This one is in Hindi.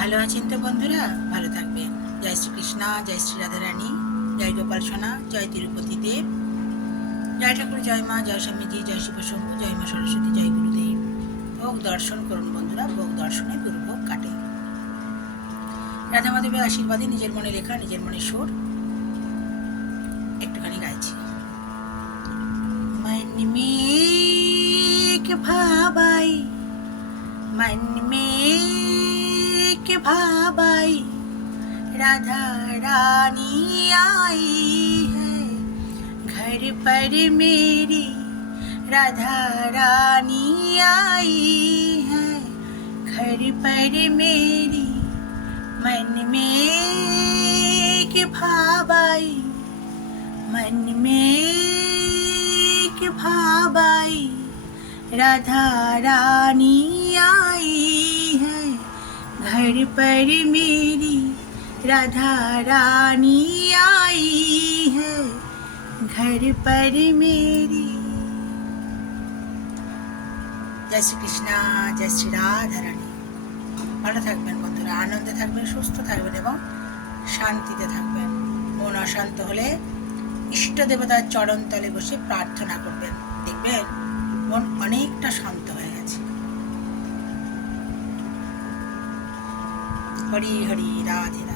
ভালো আছেন তো বন্ধুরা? ভালো থাকবেন। জয় শ্রীকৃষ্ণ, জয় শ্রী রাধারানী, জয় গোপাল সোনা, জয় তিরুপতি দেব, জয় ঠাকুর, জয় মা, জয় স্বামীজি, জয় শিব শম্ভু, জয় মা সরস্বতী, জয় গুরুদেব। ভোগ দর্শন করুন বন্ধুরা, ভোগ দর্শনে দুর্ভোগ কাটে। রাধা মাধবের আশীর্বাদে নিজের মনে লেখা, নিজের মনে সুর একটুখানি গাইছি। मन में एक भाबाई, मन में एक भाबाई, राधा रानी आई है घर पर मेरी, राधा रानी आई है घर पर मेरी। मन में एक भाबाई, मन में एक भाबाई, राधा रानी आई है घर पर मेरी, राधा रानी आई है घर पर मेरी। जय श्री कृष्णा, जय श्री राधा रानी। ভালো থাকবেন বন্ধুরা, আনন্দে থাকবেন, সুস্থ থাকবেন এবং শান্তিতে থাকবেন। মন অশান্ত হলে ইষ্ট দেবতার চরণ তলে বসে প্রার্থনা করবেন, দেখবেন মন অনেকটা শান্ত হয়ে গেছে। হরি হরি রাধে।